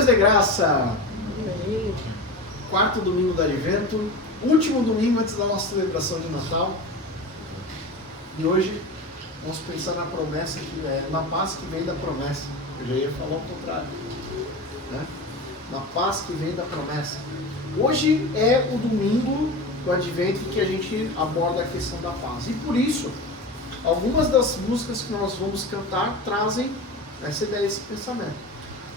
Deus de graça! Amém. Quarto domingo do Advento, último domingo antes da nossa celebração de Natal. E hoje vamos pensar na promessa, na paz que vem da promessa. Eu já ia falar o contrário, né? Na paz que vem da promessa. Hoje é o domingo do Advento que a gente aborda a questão da paz. E por isso, algumas das músicas que nós vamos cantar trazem essa ideia, esse pensamento.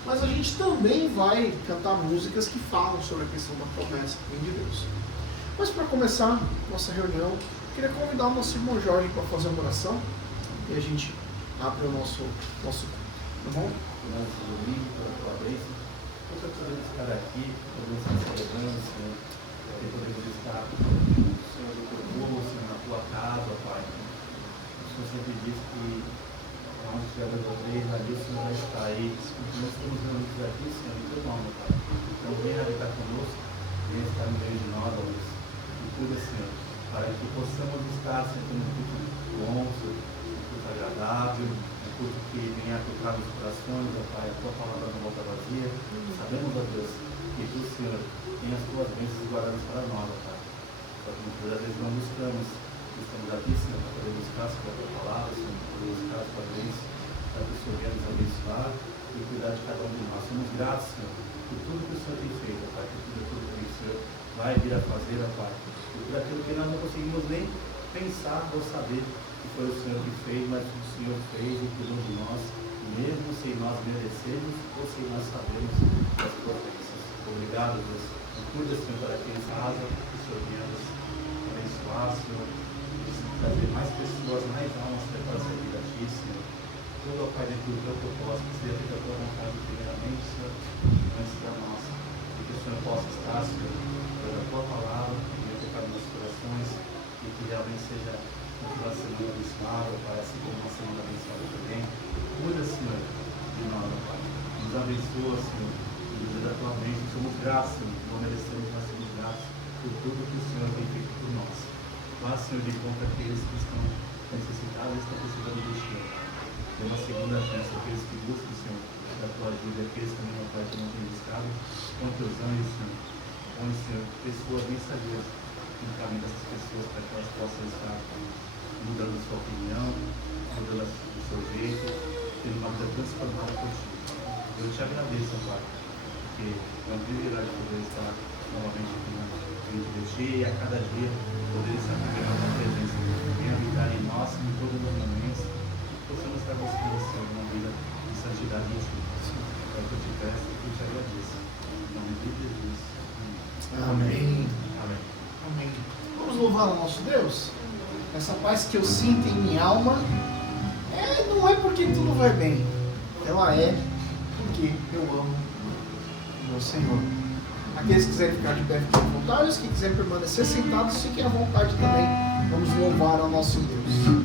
Mas a gente também vai cantar músicas que falam sobre a questão da promessa que vem de Deus. Mas para começar nossa reunião, eu queria convidar o nosso irmão Jorge para fazer uma oração e a gente abre o nosso culto. Tá bom? Nosso domingo, pela tua bênção. Nós podemos estar aqui, podemos estar celebrando, Senhor, e podemos estar, Senhor, no teu povo, Senhor, na tua casa, Pai. O Senhor sempre diz que onde estiver dois ou três, ali o Senhor vai estar aí. Nós estamos reunidos aqui, Senhor, em teu nome, Pai. Então venha habitar conosco, venha estar no meio de nós, ó Deus. E cuida, Senhor, para que possamos estar sempre no culto bom, no culto agradável, no culto que venha a tocar nos corações, ó Pai, a tua palavra não volta vazia. Sabemos, ó Deus, que tu, Senhor, tem as tuas bênçãos guardadas para nós, ó Pai. Só que muitas vezes não buscamos. Estamos aqui, Senhor, para poder buscar a tua palavra, Senhor, para poder buscar a tua bênção, para que o Senhor venha nos abençoar e cuidar de cada um de nós. Somos gratos, Senhor, por tudo que o Senhor tem feito, Pai, por tudo que o Senhor vai vir a fazer, Pai, e por aquilo que nós não conseguimos nem pensar ou saber que foi o Senhor que fez, mas o Senhor fez e cuidou de nós, mesmo sem nós merecermos ou sem nós sabermos das tuas bênçãos. Obrigado, Deus. E cuida, Senhor, para quem casa, que o Senhor venha nos abençoar, Senhor. Trazer mais pessoas, mais almas para servir a Ti, Senhor. Tudo, ó Pai, dentro do Teu propósito, que seja feita a Tua vontade, primeiramente, Senhor, antes da nossa. E que o Senhor possa estar, Senhor, pela Tua palavra, que venha tocar nos nossos corações, e que realmente seja uma semana abençoada, Pai, assim como uma semana abençoada também. Cuida, Senhor, de nós, ó Pai. Nos abençoa, Senhor, e nos dá a Tua bênção. Somos gratos, Senhor, não merecemos, mas somos gratos por tudo que o Senhor tem feito por nós. Vá, Senhor, de conta aqueles que estão necessitados e estão precisando do Senhor. Dê uma segunda chance àqueles que buscam, Senhor, da tua ajuda, aqueles também, meu Pai, que não têm buscado. Com teus anjos, Senhor, onde, Senhor, pessoas mensageiras no caminho dessas pessoas para que elas possam estar mudando a sua opinião, mudando o seu jeito, tendo uma vida transformada por Ti. Eu te agradeço, Pai, porque é um privilégio poder estar novamente aqui na frente de Ti e a cada dia poder estar vivendo a tua presença, venha habitar em nós em todos os momentos, que possamos estar buscando, Senhor, uma vida de santidade e justiça. É o que eu te peço e te agradeço. Em nome de Jesus. Amém. Amém. Amém. Vamos louvar o nosso Deus? Essa paz que eu sinto em minha alma não é porque tudo vai bem. Ela é porque eu amo o meu Senhor. Aqueles que quiserem ficar de pé, fiquem à vontade. Os que quiserem permanecer sentados, fiquem à vontade também. Vamos louvar ao nosso Deus.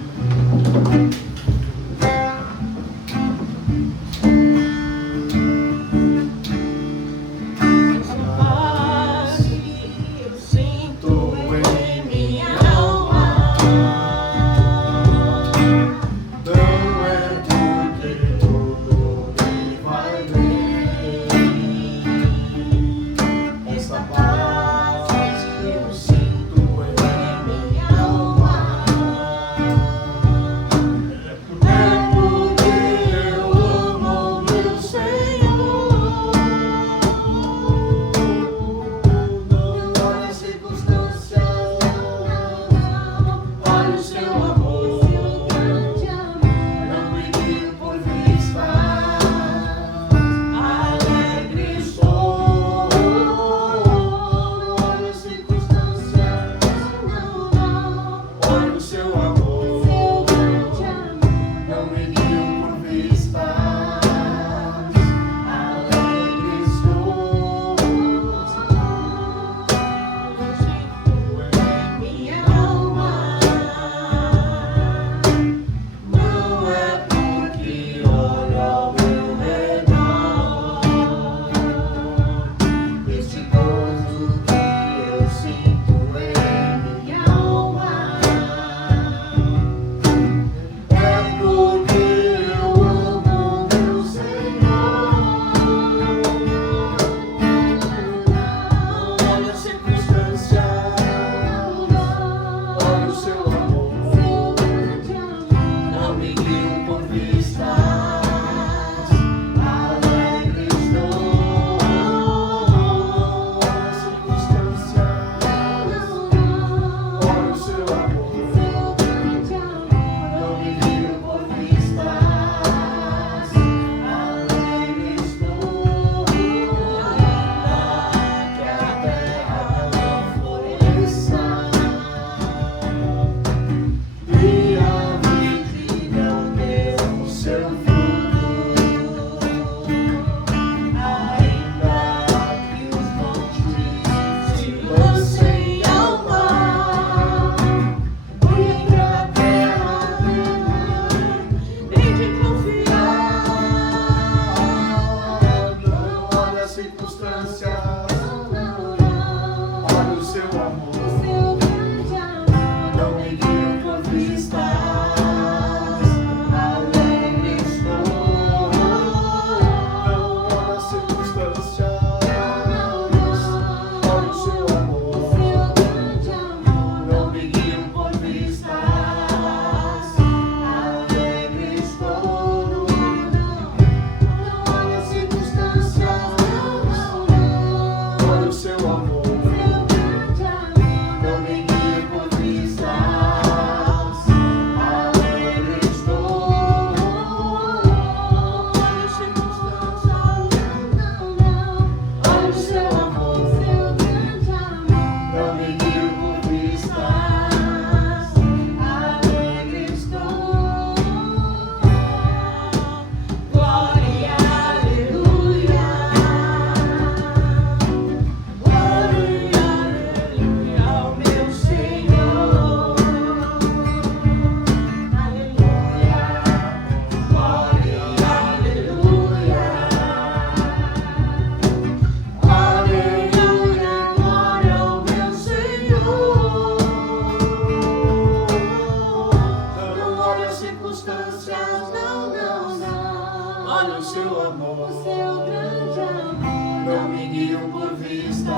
olha o seu amor, o seu grande amor. não me guio por vistas,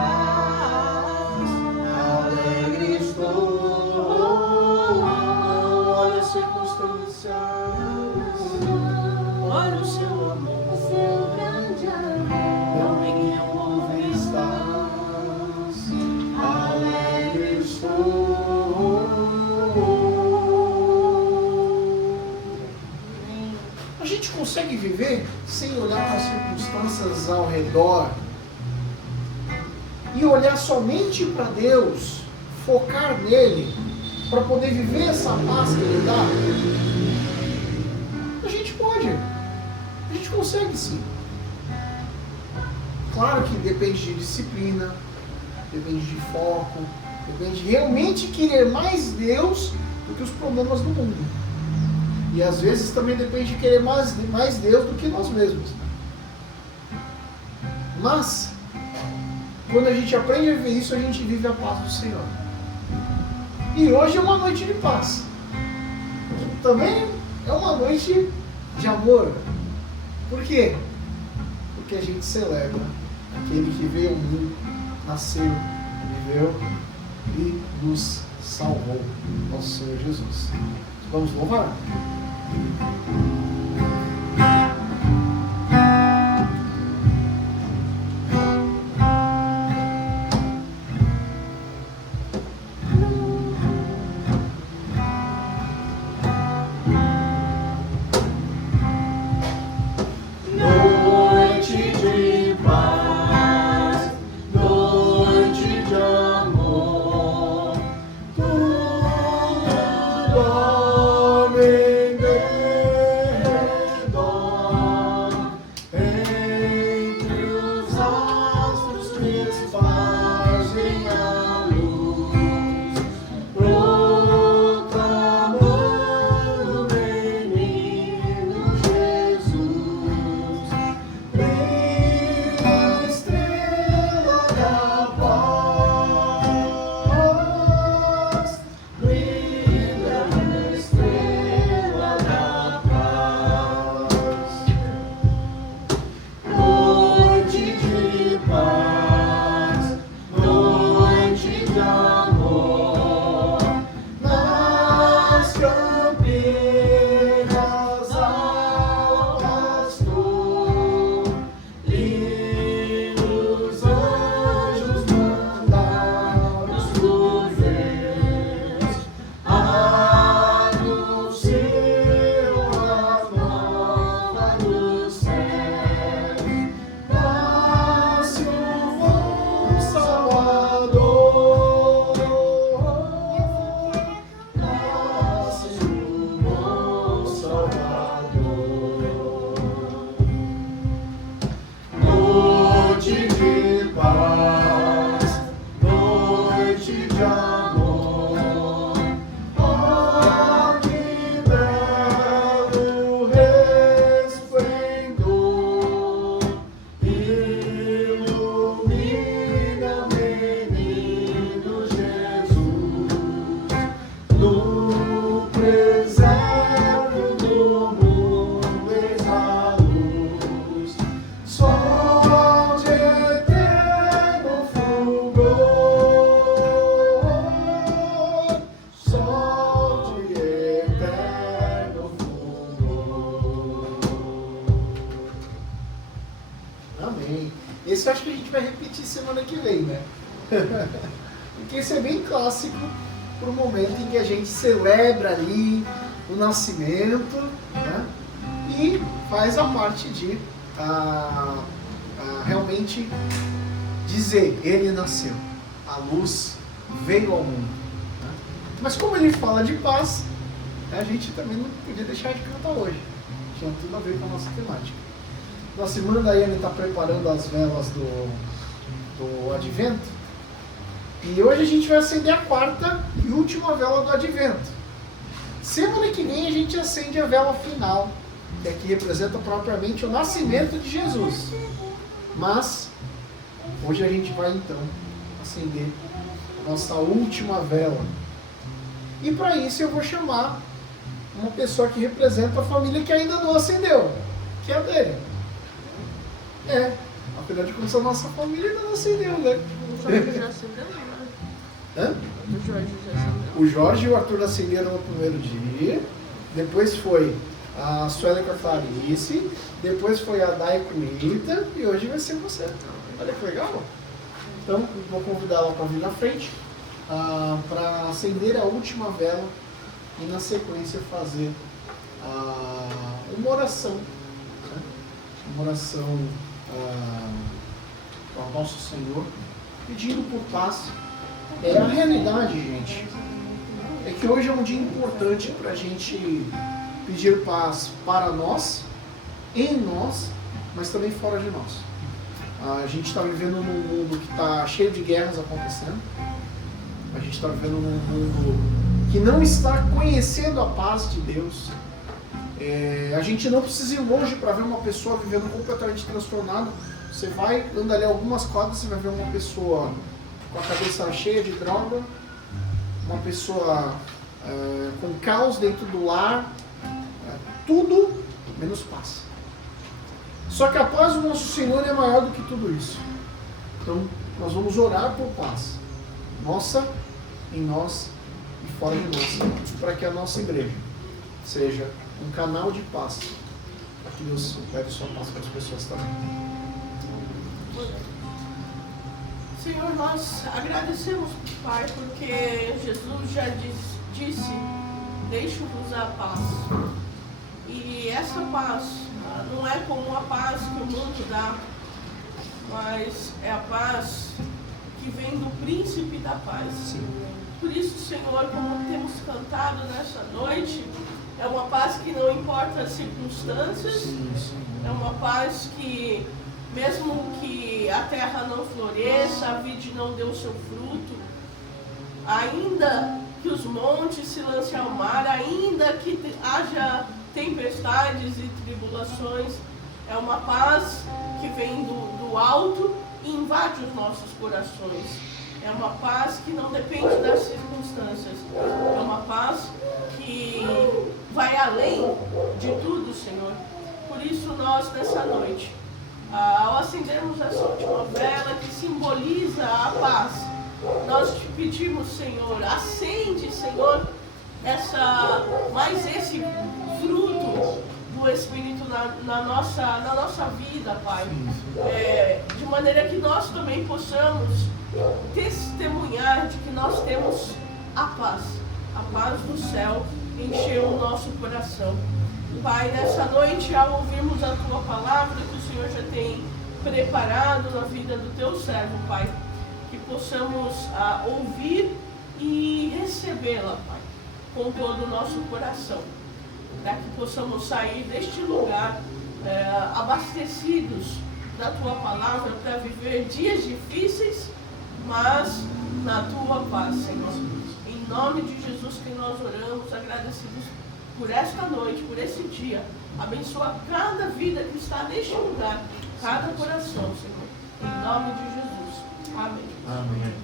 alegre estou. Olha as circunstâncias, olha o seu amor, O seu grande amor. não me guio por vistas, alegre estou. A gente consegue viver sem olhar para as circunstâncias ao redor e olhar somente para Deus, focar nele, para poder viver essa paz que Ele dá? A gente pode, a gente consegue sim. Claro que depende de disciplina, depende de foco, depende de realmente querer mais Deus do que os problemas do mundo. E às vezes também depende de querer mais Deus do que nós mesmos. Mas, quando a gente aprende a viver isso, a gente vive a paz do Senhor. E hoje é uma noite de paz. Também é uma noite de amor. Por quê? Porque a gente celebra aquele que veio ao mundo, nasceu, viveu e nos salvou, nosso Senhor Jesus. Vamos louvar? Noite de paz, noite de amor, tudo dorme em redor, entre os astros que espargem a luz, proclamando o menino Jesus, brilha a estrela da paz, brilha a estrela da paz. Noite de paz, noite de amor, nas campinas ao pastor, lindos anjos mandados por Deus, anunciam a nova do céu. Nasce o bom Salvador, nasce o bom Salvador. Noite de paz, noite de amor, oh, que belo resplendor, ilumina menino Jesus, no presépio do mundo eis a luz, sol de eterno fulgor, sol de eterno fulgor. Amém. Esse eu acho que a gente vai repetir semana que vem, né? Porque esse é bem clássico para o momento em que a gente celebra ali o nascimento, né? E faz a parte de realmente dizer, ele nasceu, a luz veio ao mundo, né? Mas como ele fala de paz, a gente também não podia deixar de cantar hoje. Tinha tudo a ver com a nossa temática. Nossa irmã Daiane está preparando as velas do Advento. E hoje a gente vai acender a quarta e última vela do Advento. Semana que vem a gente acende a vela final, que aqui representa propriamente o nascimento de Jesus. Mas hoje a gente vai então acender a nossa última vela. E para isso eu vou chamar uma pessoa que representa a família que ainda não acendeu. que é dele. Afinal de contas, a nossa família não acendeu, né? O Jorge já acendeu, né? Hã? O Jorge já acendeu. O Jorge e o Arthur acenderam no primeiro dia, depois foi a Sueli com a Clarice, depois foi a Dai com a Rita e hoje vai ser você. Olha que legal. Então, vou convidá-la para vir na frente para acender a última vela e na sequência fazer uma oração. Né? Uma oração ao nosso Senhor, pedindo por paz. A realidade, gente, é que hoje é um dia importante para a gente pedir paz para nós, em nós, mas também fora de nós. A gente está vivendo num mundo que está cheio de guerras acontecendo. A gente está vivendo num mundo que não está conhecendo a paz de Deus. A gente não precisa ir longe para ver uma pessoa vivendo completamente transtornada. Você vai andar ali algumas quadras, você vai ver uma pessoa com a cabeça cheia de droga, uma pessoa com caos dentro do lar, tudo menos paz. Só que a paz do nosso Senhor é maior do que tudo isso. Então, nós vamos orar por paz, nossa, em nós e fora de nós, para que a nossa igreja seja um canal de paz, para que Deus leve sua paz para as pessoas também. Senhor, nós agradecemos, Pai, porque Jesus já disse, deixe-vos a paz. E essa paz não é como a paz que o mundo dá, mas é a paz que vem do príncipe da paz. Sim. Por isso, Senhor, como temos cantado nessa noite, é uma paz que não importa as circunstâncias, é uma paz que, mesmo que a terra não floresça, a vide não dê o seu fruto, ainda que os montes se lancem ao mar, ainda que haja tempestades e tribulações, é uma paz que vem do alto e invade os nossos corações. É uma paz que não depende das circunstâncias. É uma paz que vai além de tudo, Senhor. Por isso nós, nessa noite, ao acendermos essa última vela que simboliza a paz, nós te pedimos, Senhor, acende, Senhor, mais esse fruto do Espírito na nossa vida, Pai. De maneira que nós também possamos testemunhar de que nós temos a paz do céu, encher o nosso coração. Pai, nessa noite, ao ouvirmos a Tua palavra que o Senhor já tem preparado na vida do Teu servo, Pai, que possamos ouvir e recebê-la, Pai, com todo o nosso coração, para que possamos sair deste lugar abastecidos da Tua palavra para viver dias difíceis, mas na Tua paz, Senhor. Em nome de Jesus que nós oramos, agradecidos por esta noite, por esse dia. Abençoa cada vida que está neste lugar, cada coração, Senhor. Em nome de Jesus. Amém. Amém.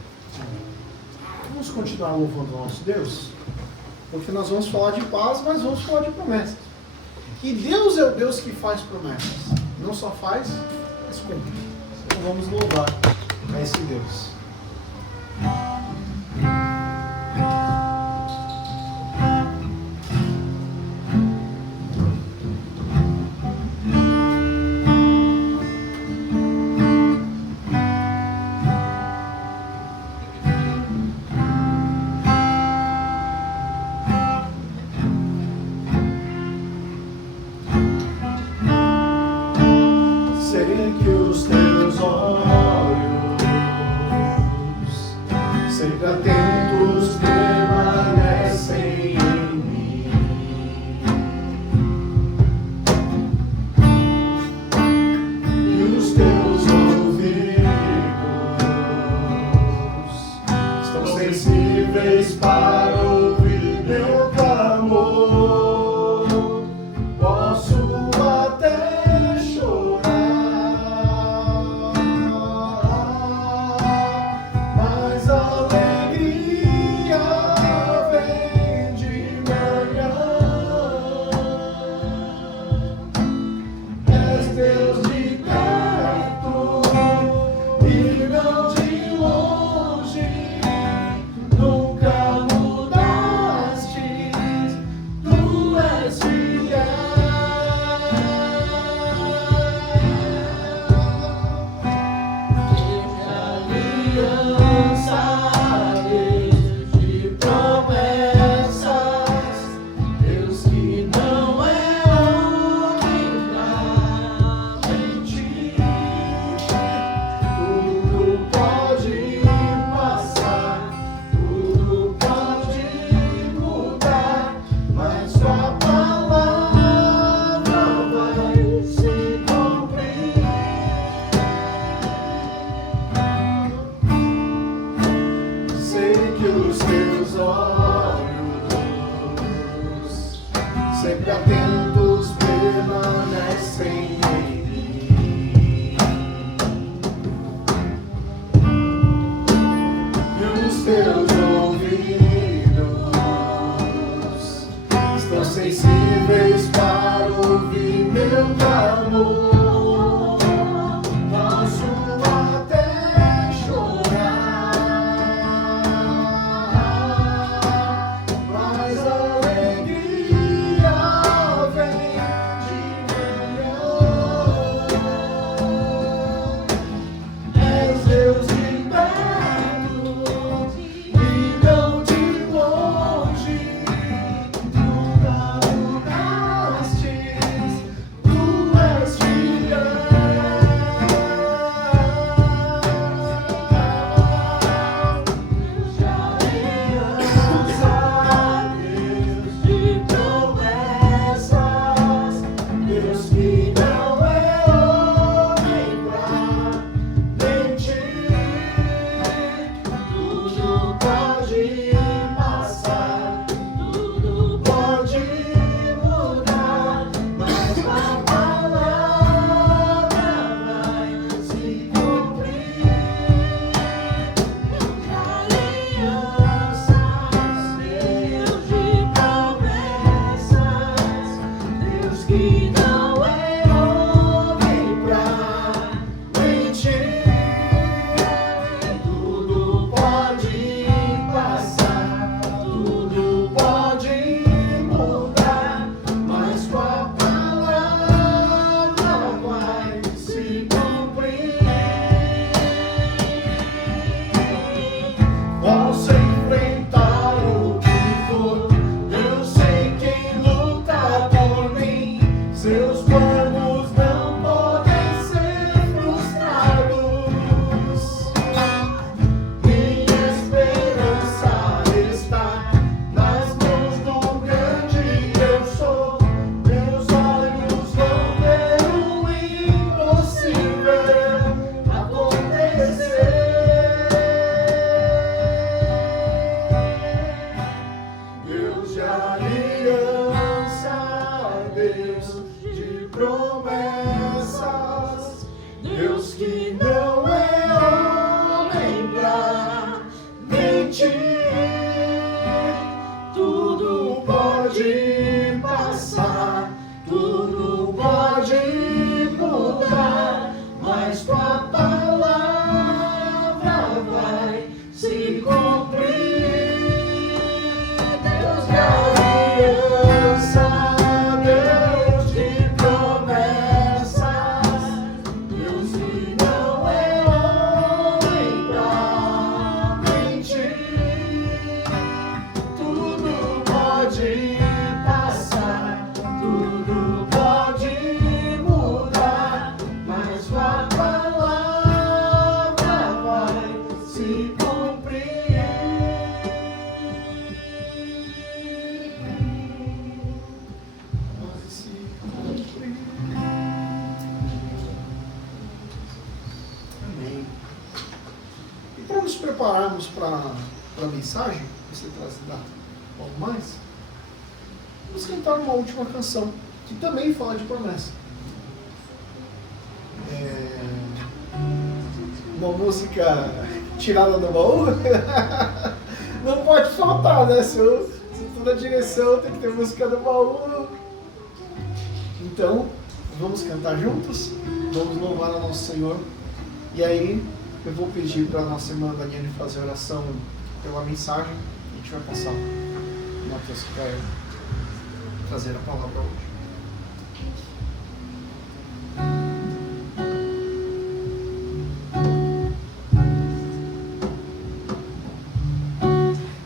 Vamos continuar louvando o nosso Deus, porque nós vamos falar de paz, mas vamos falar de promessas. E Deus é o Deus que faz promessas. Não só faz, mas cumpre. Então vamos louvar a esse Deus. Mas a alegria mas tua palavra vai se cumprir. Deus de aliança, Deus de promessas, Deus que não é homem pra mentir. Tudo pode passar, tudo pode mudar, mas tua palavra vai se cumprir. Vai se cumprir. Amém. E para nos prepararmos para a mensagem, você traz algo mais? Vamos cantar uma última canção, que também fala de promessa. Uma música tirada do baú. Não pode faltar, né? Se toda direção tem que ter música do baú. Então, vamos cantar juntos? Vamos louvar ao nosso Senhor. E aí, eu vou pedir para a nossa irmã Daniela fazer oração pela mensagem. A gente vai passar o Matheus que vai trazer a palavra hoje.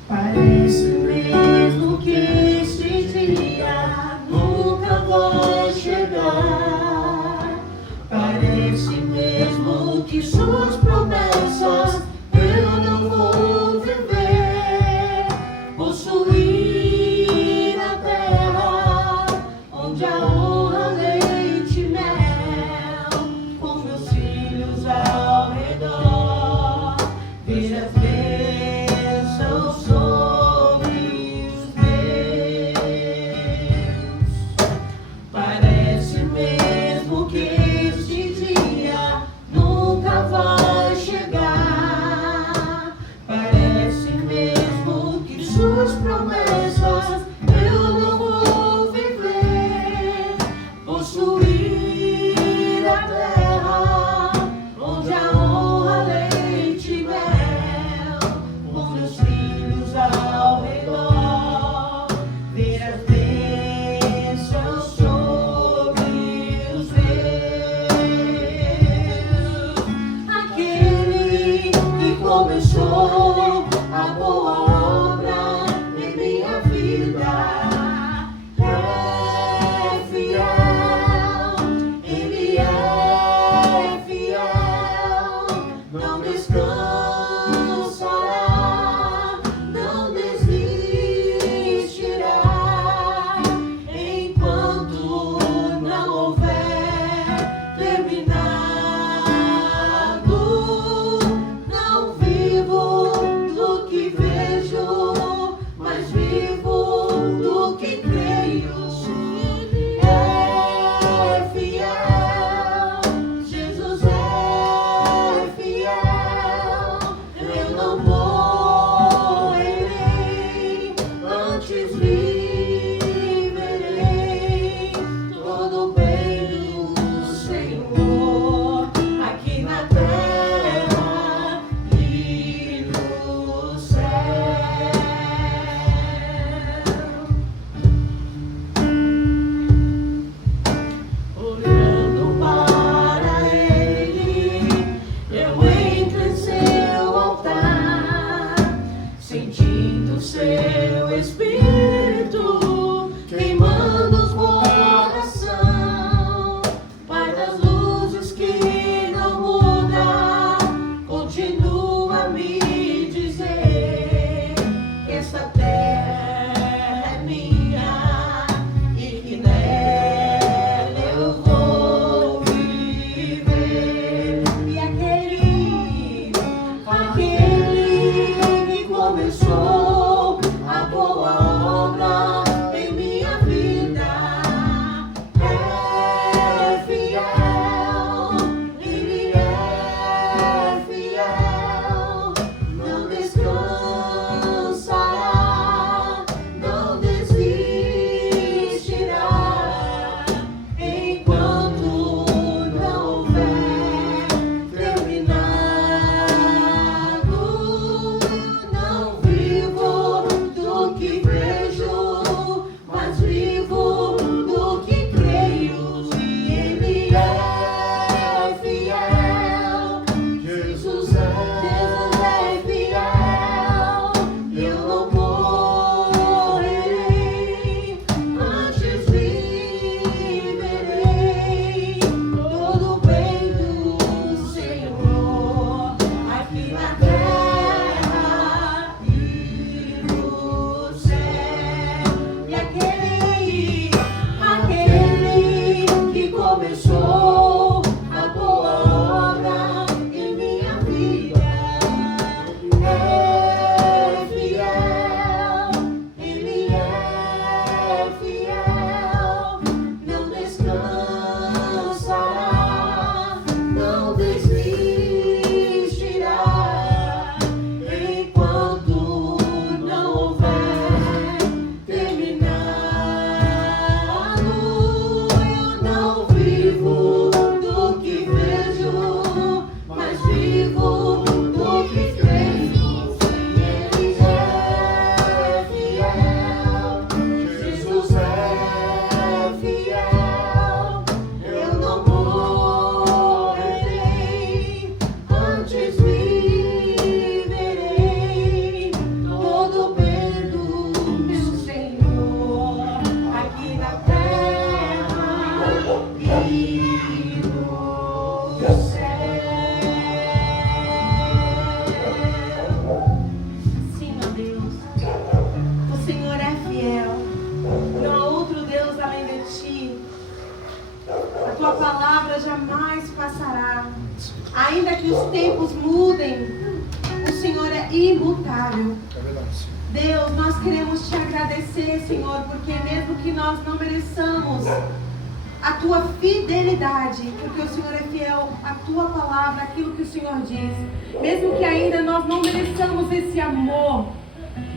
Parece mesmo que este dia nunca vai chegar. Parece mesmo que suas promessas eu não vou viver. Possuir a terra onde a honra, leite e mel, com meus filhos ao redor, ver as bênçãos sobre os meus. Parece mesmo que este dia nunca vai jamais passará. Ainda que os tempos mudem, o Senhor é imutável. É verdade, Senhor. Deus, nós queremos te agradecer, Senhor, porque mesmo que nós não mereçamos a tua fidelidade, porque o Senhor é fiel à tua palavra, aquilo que o Senhor diz, mesmo que ainda nós não mereçamos esse amor,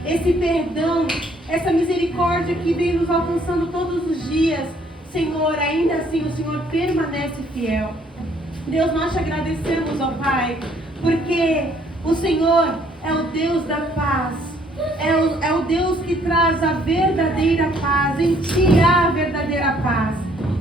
esse perdão, essa misericórdia que vem nos alcançando todos os dias, Senhor, ainda assim o Senhor permanece fiel. Deus, nós te agradecemos, ó Pai, porque o Senhor é o Deus da paz, é o Deus que traz a verdadeira paz. Em Ti há a verdadeira paz.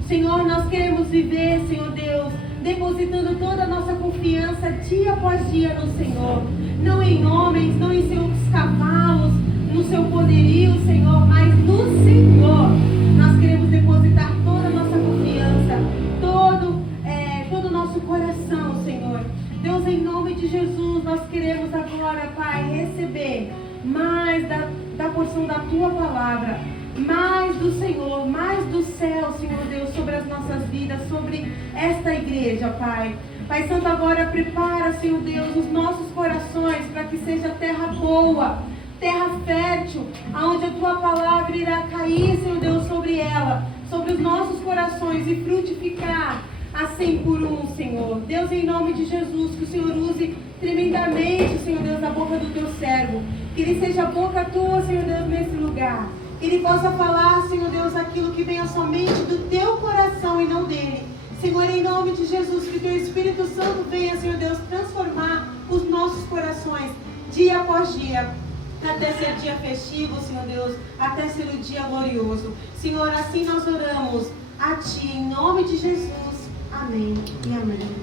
Senhor, nós queremos viver, Senhor Deus, depositando toda a nossa confiança dia após dia no Senhor, não em homens, não em seus cavalos, no seu poderio, Senhor, mas no Senhor. Nós queremos depositar toda a nossa confiança, todo o nosso coração, Senhor. Deus, em nome de Jesus, nós queremos agora, Pai, receber mais da porção da Tua palavra, mais do Senhor, mais do céu, Senhor Deus, sobre as nossas vidas, sobre esta igreja, Pai. Pai Santo, agora prepara, Senhor Deus, os nossos corações para que seja terra boa, terra fértil, aonde a Tua palavra irá cair, Senhor Deus, sobre ela, sobre os nossos corações e frutificar a 100 por 1, Senhor. Deus, em nome de Jesus, que o Senhor use tremendamente, Senhor Deus, a boca do Teu servo, que ele seja a boca Tua, Senhor Deus, nesse lugar, que ele possa falar, Senhor Deus, aquilo que venha somente do Teu coração e não dele. Senhor, em nome de Jesus, que Teu Espírito Santo venha, Senhor Deus, transformar os nossos corações dia após dia, até ser dia festivo, Senhor Deus, até ser o dia glorioso. Senhor, assim nós oramos a Ti, em nome de Jesus. Amém e amém.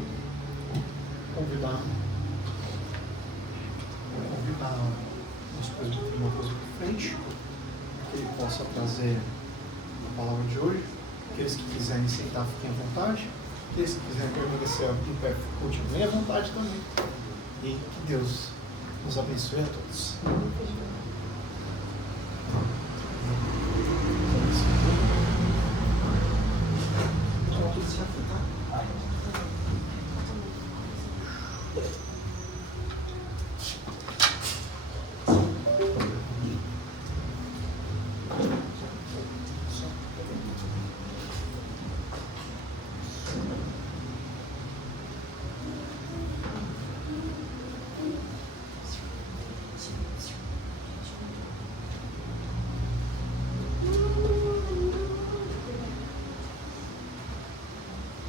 Convidar o nosso presbítero uma coisa para frente, que ele possa trazer a palavra de hoje. Aqueles que quiserem sentar, fiquem à vontade. Aqueles que quiserem permanecer em pé, continuem à vontade também. E que Deus nos abençoe a todos.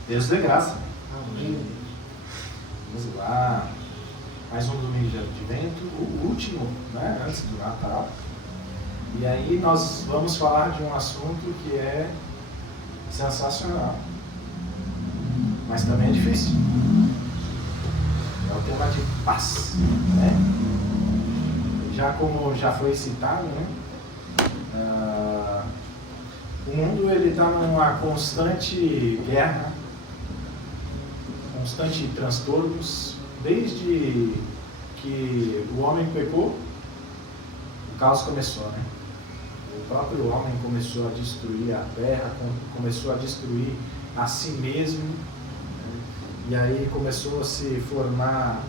Deus dê graça. Amém. Vamos lá. Mais um domingo de advento, o último, né, antes do Natal. E aí nós vamos falar de um assunto que é sensacional, mas também é difícil. É o tema de paz, né? Como já foi citado, né? O mundo ele está numa constante guerra, constante transtornos. Desde que o homem pecou, o caos começou, né? O próprio homem começou a destruir a terra, começou a destruir a si mesmo, né? E aí começou a se formar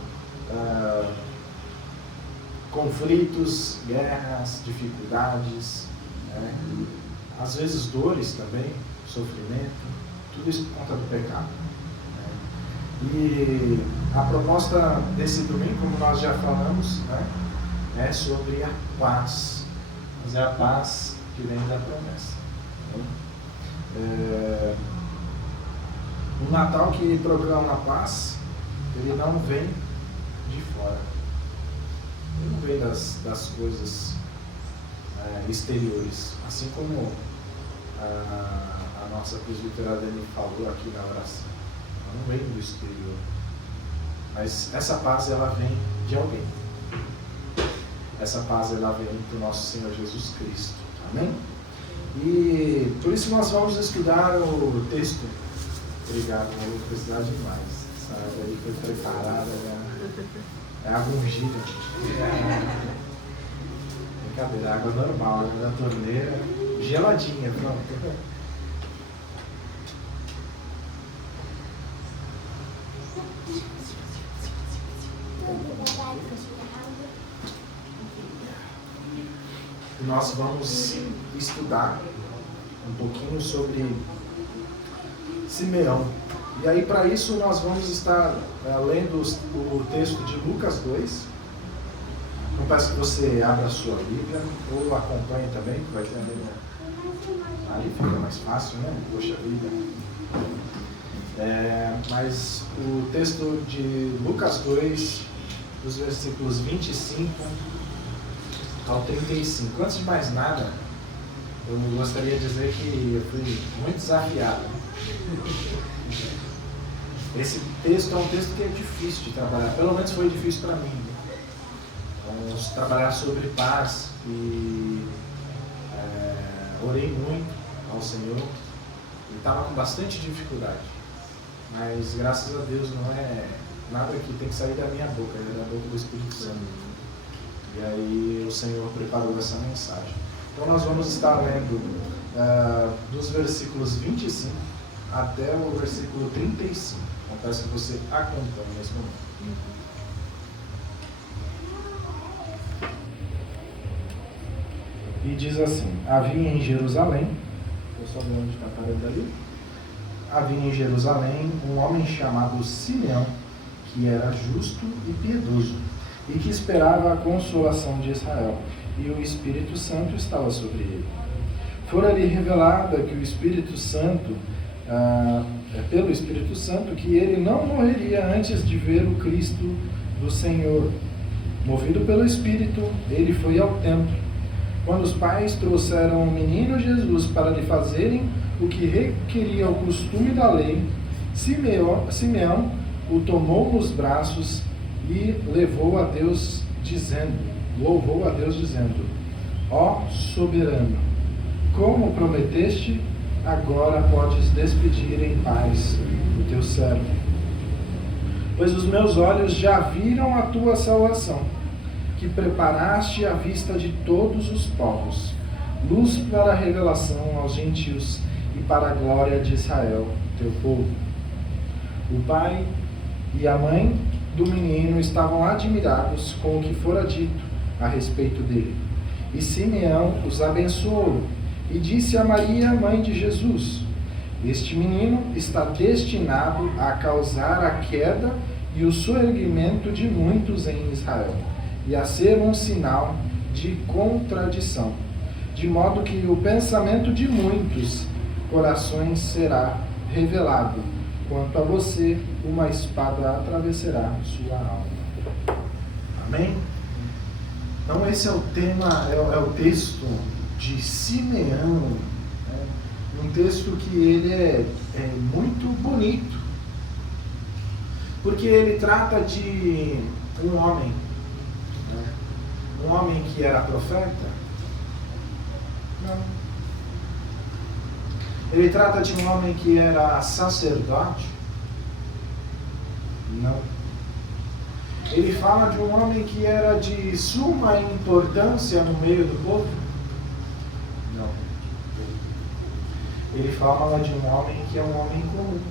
conflitos, guerras, dificuldades, né? Às vezes dores também, sofrimento, tudo isso por conta do pecado. E a proposta desse domingo, como nós já falamos, né, é sobre a paz. Mas é a paz que vem da promessa. O Natal que proclama a paz, ele não vem de fora. Ele não vem das coisas exteriores. Assim como a nossa presbítera Dani falou aqui na oração. Não vem do exterior, mas essa paz ela vem de alguém. Essa paz ela vem do nosso Senhor Jesus Cristo, amém? E por isso nós vamos estudar o texto. Obrigado, não vou precisar demais. Essa água aí foi preparada, é água ungida. Brincadeira, água normal, da torneira, geladinha, pronto. Nós vamos estudar um pouquinho sobre Simeão. E aí, para isso, nós vamos estar lendo o texto de Lucas 2. Então, peço que você abra a sua Bíblia ou acompanhe também, que vai ter a Bíblia. Ali fica mais fácil, né? Poxa vida. Mas o texto de Lucas 2, dos versículos 25 ao 35. Antes de mais nada, eu gostaria de dizer que eu fui muito desafiado. Esse texto é um texto que é difícil de trabalhar, pelo menos foi difícil para mim. Vamos trabalhar sobre paz e orei muito ao Senhor e estava com bastante dificuldade. Mas graças a Deus não é nada que tem que sair da minha boca, é da boca do Espírito Santo. E aí o Senhor preparou essa mensagem. Então nós vamos estar lendo dos versículos 25 até o versículo 35. Então peço que você acompanhe nesse momento. E diz assim: havia em Jerusalém, eu só ver onde está parando ali. Havia em Jerusalém um homem chamado Simeão, que era justo e piedoso, e que esperava a consolação de Israel, e o Espírito Santo estava sobre ele. Fora-lhe revelada que o Espírito Santo, pelo Espírito Santo, que ele não morreria antes de ver o Cristo do Senhor. Movido pelo Espírito, ele foi ao templo. Quando os pais trouxeram o menino Jesus para lhe fazerem o que requeria o costume da lei, Simeão o tomou nos braços e louvou a Deus dizendo: ó soberano, como prometeste, agora podes despedir em paz o teu servo. Pois os meus olhos já viram a tua salvação, que preparaste à vista de todos os povos, luz para a revelação aos gentios e para a glória de Israel, teu povo. O pai e a mãe do menino estavam admirados com o que fora dito a respeito dele. E Simeão os abençoou e disse a Maria, mãe de Jesus: este menino está destinado a causar a queda e o soerguimento de muitos em Israel, e a ser um sinal de contradição, de modo que o pensamento de muitos corações será revelado. Quanto a você, uma espada atravessará sua alma. Amém? Então esse é o tema, é o texto de Simeão, né? Um texto que ele é muito bonito, porque ele trata de um homem, né? Um homem que era profeta? Não. Ele trata de um homem que era sacerdote? Não. Ele fala de um homem que era de suma importância no meio do povo? Não. Ele fala de um homem que é um homem comum.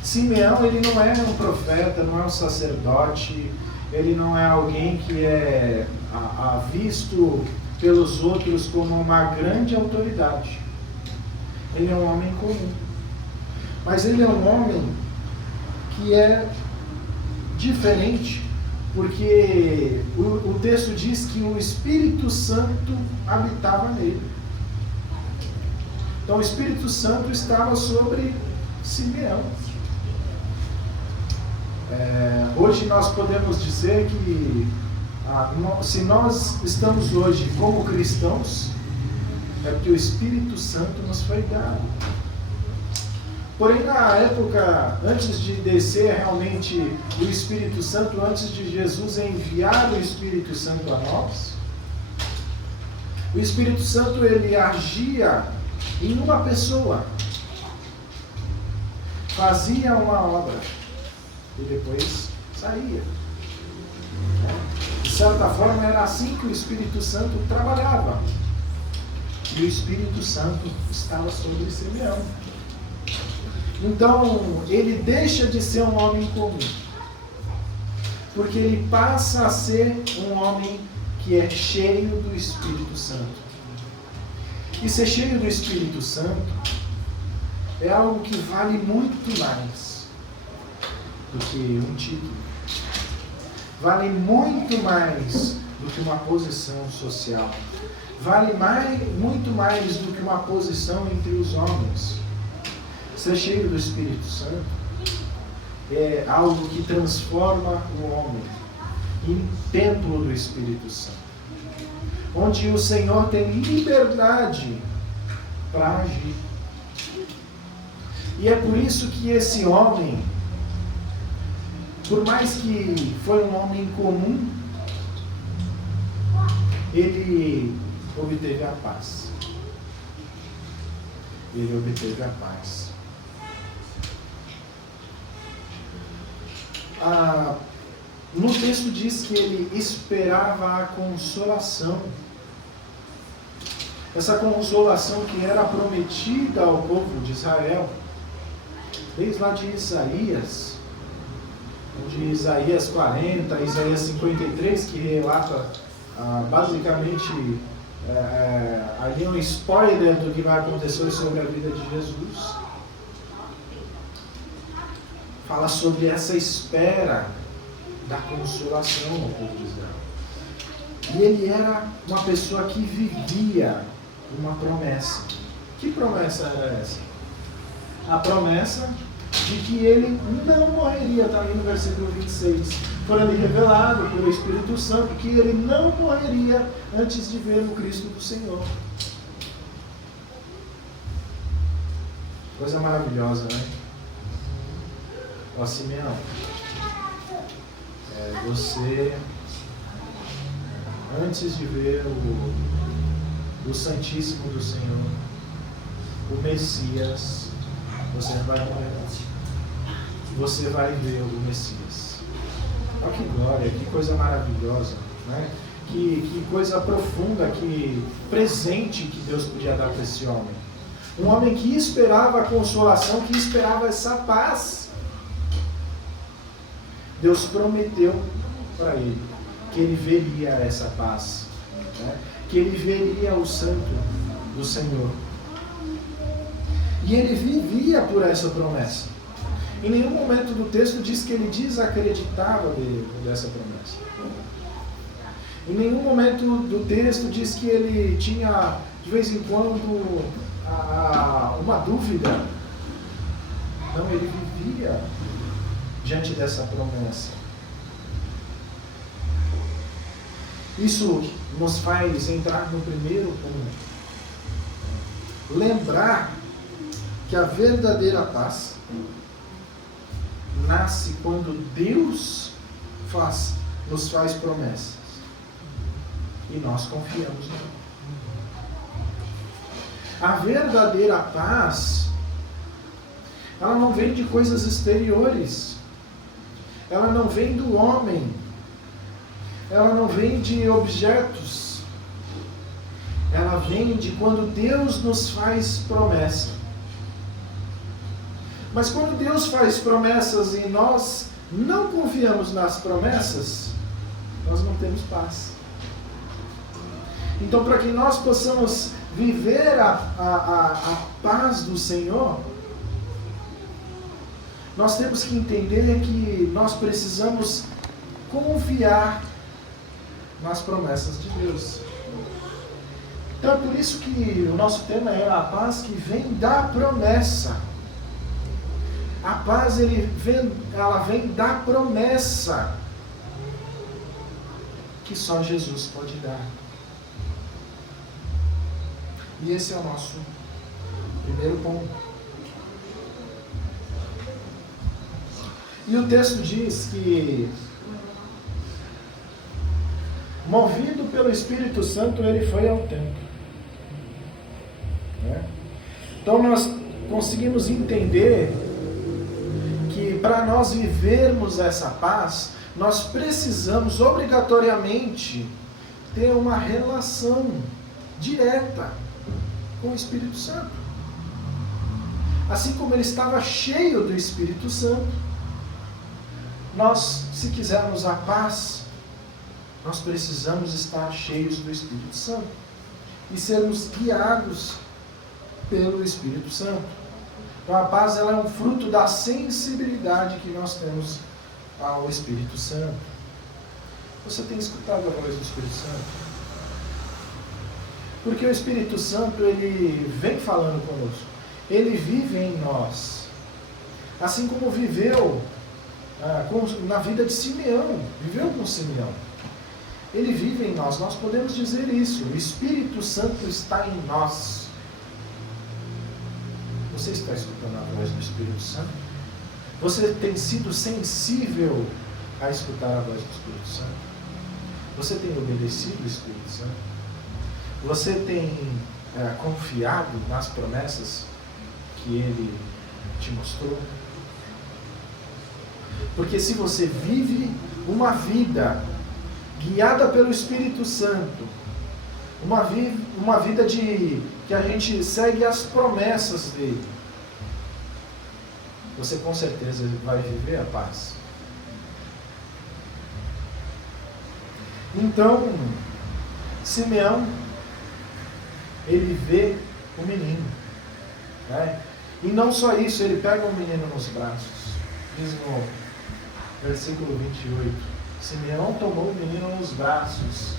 Simeão, ele não é um profeta, não é um sacerdote, ele não é alguém que é visto pelos outros como uma grande autoridade. Ele é um homem comum. Mas ele é um homem que é diferente, porque o texto diz que o Espírito Santo habitava nele. Então o Espírito Santo estava sobre Simeão. Hoje nós podemos dizer que se nós estamos hoje como cristãos, é porque o Espírito Santo nos foi dado. Porém, na época, antes de descer realmente o Espírito Santo, antes de Jesus enviar o Espírito Santo a nós, o Espírito Santo ele agia em uma pessoa, fazia uma obra e depois saía. De certa forma, era assim que o Espírito Santo trabalhava. E o Espírito Santo estava sobre Simeão. Então, ele deixa de ser um homem comum, porque ele passa a ser um homem que é cheio do Espírito Santo. E ser cheio do Espírito Santo é algo que vale muito mais do que um título. Vale muito mais do que uma posição social. Vale muito mais do que uma posição entre os homens. Ser cheio do Espírito Santo é algo que transforma o homem em templo do Espírito Santo, onde o Senhor tem liberdade para agir. E é por isso que esse homem, por mais que foi um homem comum, ele obteve a paz. Ele obteve a paz. No texto diz que ele esperava a consolação. Essa consolação que era prometida ao povo de Israel, desde lá de Isaías, de Isaías 40, Isaías 53, que relata basicamente ali um spoiler do que vai acontecer sobre a vida de Jesus. Fala sobre essa espera da consolação ao povo de Israel. E ele era uma pessoa que vivia uma promessa. Que promessa era essa? A promessa de que ele não morreria, está ali no versículo 26. Foi ali revelado pelo Espírito Santo que ele não morreria antes de ver o Cristo do Senhor. Coisa maravilhosa, né? Ó, Simeão, você, antes de ver o Santíssimo do Senhor, o Messias, você não vai morrer. Você vai ver o Messias. Olha que glória, que coisa maravilhosa, né? Que coisa profunda, que presente que Deus podia dar para esse homem. Um homem que esperava a consolação, que esperava essa paz. Deus prometeu para ele que ele veria essa paz, né? Que ele veria o santo do Senhor. E ele vivia por essa promessa. Em nenhum momento do texto diz que ele desacreditava dessa promessa. Em nenhum momento do texto diz que ele tinha, de vez em quando, uma dúvida. Não, ele vivia diante dessa promessa. Isso nos faz entrar no primeiro ponto. Lembrar que a verdadeira paz nasce quando Deus nos faz promessas e nós confiamos nele. A verdadeira paz, ela não vem de coisas exteriores. Ela não vem do homem. Ela não vem de objetos. Ela vem de quando Deus nos faz promessa. Mas quando Deus faz promessas e nós não confiamos nas promessas, nós não temos paz. Então, para que nós possamos viver a paz do Senhor, nós temos que entender que nós precisamos confiar nas promessas de Deus. Então é por isso que o nosso tema é a paz que vem da promessa. A paz ela vem da promessa que só Jesus pode dar. E esse é o nosso primeiro ponto. E o texto diz que, movido pelo Espírito Santo, ele foi ao templo. Né? Então nós conseguimos entender que para nós vivermos essa paz, nós precisamos obrigatoriamente ter uma relação direta com o Espírito Santo. assim como ele estava cheio do Espírito Santo, nós, se quisermos a paz, nós precisamos estar cheios do Espírito Santo e sermos guiados pelo Espírito Santo. Então a paz, ela é um fruto da sensibilidade que nós temos ao Espírito Santo. Você tem escutado a voz do Espírito Santo? Porque o Espírito Santo, ele vem falando conosco. Ele vive em nós. Assim como viveu na vida de Simeão. Viveu com Simeão. Ele vive em nós. Nós podemos dizer isso. O Espírito Santo está em nós. Você está escutando a voz do Espírito Santo? Você tem sido sensível a escutar a voz do Espírito Santo? Você tem obedecido o Espírito Santo? Você tem confiado nas promessas que Ele te mostrou? Porque se você vive uma vida guiada pelo Espírito Santo, uma vida que a gente segue as promessas dele, você com certeza vai viver a paz. Então, Simeão, ele vê o menino, né? E não só isso, ele pega o menino nos braços. Diz no versículo 28, Simeão tomou o menino nos braços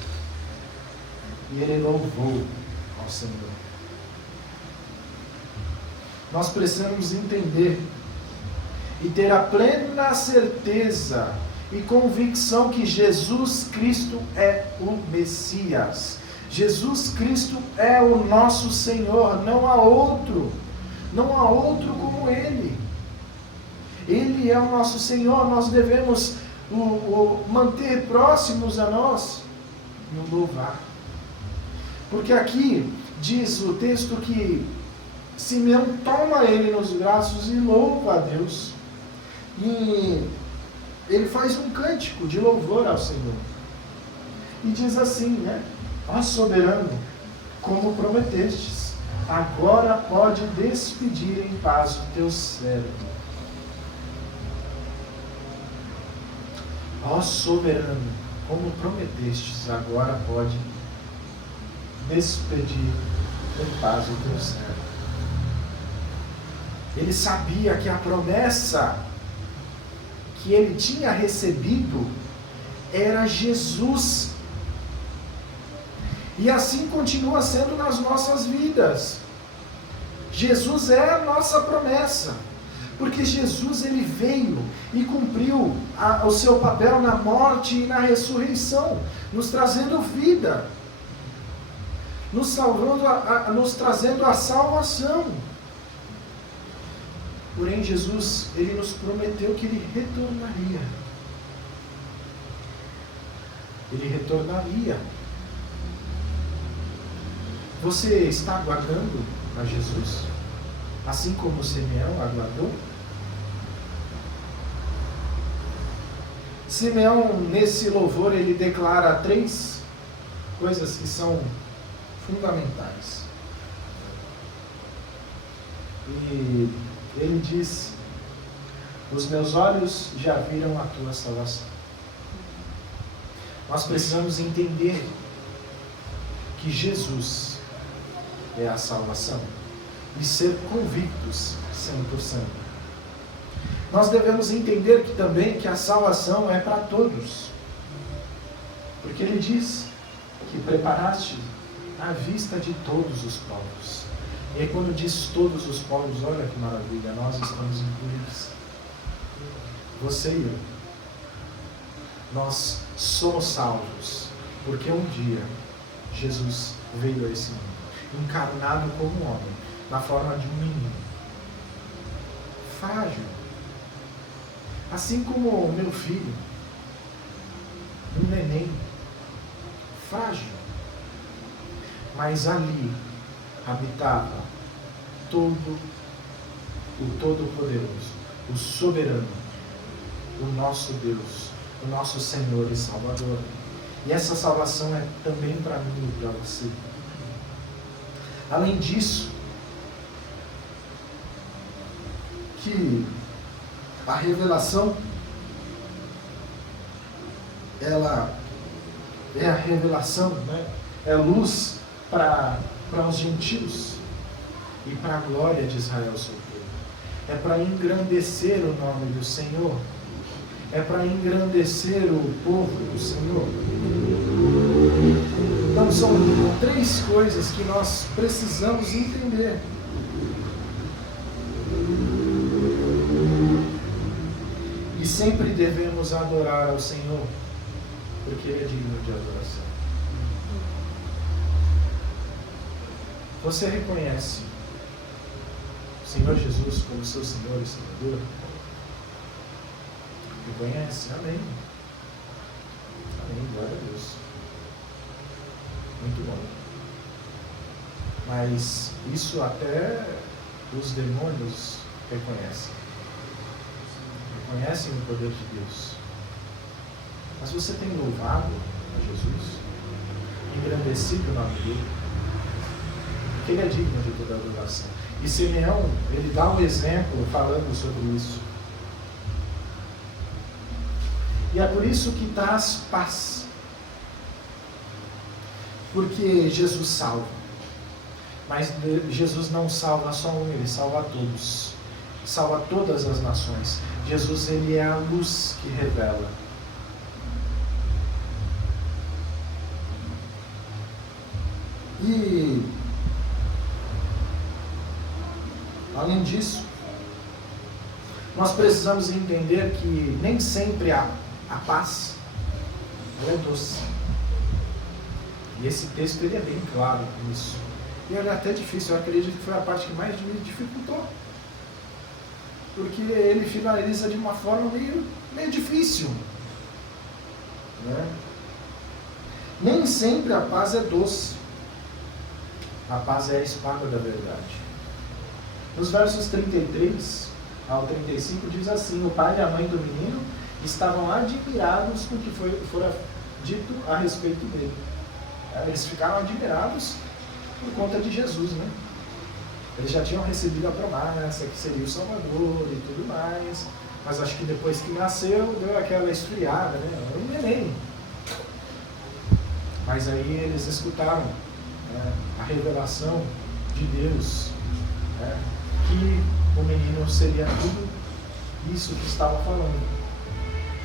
e ele louvou ao Senhor. Nós precisamos entender e ter a plena certeza e convicção que Jesus Cristo é o Messias. Jesus Cristo é o nosso Senhor, não há outro como Ele. Ele é o nosso Senhor, nós devemos manter próximos a nós e o louvar. Porque aqui diz o texto que Simeão toma ele nos braços e louva a Deus. E ele faz um cântico de louvor ao Senhor. E diz assim, né? Ó soberano, como prometestes, agora pode despedir em paz o teu servo. Ó soberano, como prometestes, agora pode despedir em paz o teu servo. Ele sabia que a promessa que ele tinha recebido era Jesus. E assim continua sendo nas nossas vidas. Jesus é a nossa promessa. Porque Jesus, ele veio e cumpriu o seu papel na morte e na ressurreição, nos trazendo vida, nos salvando, nos trazendo a salvação. Porém, Jesus, ele nos prometeu que ele retornaria. Ele retornaria. Você está aguardando a Jesus, assim como Simeão aguardou? Simeão, nesse louvor, ele declara 3 coisas que são fundamentais. E ele diz: os meus olhos já viram a tua salvação. Nós precisamos entender que Jesus é a salvação e ser convictos 100%. Nós devemos entender que também que a salvação é para todos. Porque ele diz que preparaste à vista de todos os povos. E aí quando diz todos os povos, olha que maravilha, nós estamos incluídos. Você e eu. Nós somos salvos, porque um dia Jesus veio a esse mundo, encarnado como homem, na forma de um menino, frágil, assim como o meu filho, um neném, frágil, mas ali habitava o Todo-Poderoso, o Soberano, o nosso Deus, o nosso Senhor e Salvador. E essa salvação é também para mim e para você. Além disso, que a revelação, ela é a revelação, né? É luz para os gentios e para a glória de Israel seu povo. É para engrandecer o nome do Senhor. É para engrandecer o povo do Senhor. Então são 3 coisas que nós precisamos entender. E sempre devemos adorar ao Senhor, porque Ele é digno de adoração. Você reconhece o Senhor Jesus como seu Senhor e Salvador? Reconhece? Amém. Amém, glória a Deus. Muito bom. Mas isso até os demônios reconhecem. Reconhecem o poder de Deus. Mas você tem louvado a Jesus? Engrandecido o nome dele? Porque ele é digno de toda adoração. E Simeão, ele dá um exemplo falando sobre isso. E é por isso que traz paz. Porque Jesus salva. Mas Jesus não salva só um, ele salva todos. Salva todas as nações. Jesus, ele é a luz que revela. E além disso, nós precisamos entender que nem sempre a paz é doce. E esse texto ele é bem claro nisso. E é até difícil, eu acredito que foi a parte que mais me dificultou. Porque ele finaliza de uma forma meio difícil. Né? Nem sempre a paz é doce. A paz é a espada da verdade. Nos versos 33 ao 35 diz assim: o pai e a mãe do menino estavam admirados com o que fora dito a respeito dele. Eles ficaram admirados por conta de Jesus, né? Eles já tinham recebido a promessa que seria o Salvador e tudo mais, mas acho que depois que nasceu, deu aquela esfriada, né? Um neném. Mas aí eles escutaram, né, a revelação de Deus, né, que o menino seria tudo isso que estava falando.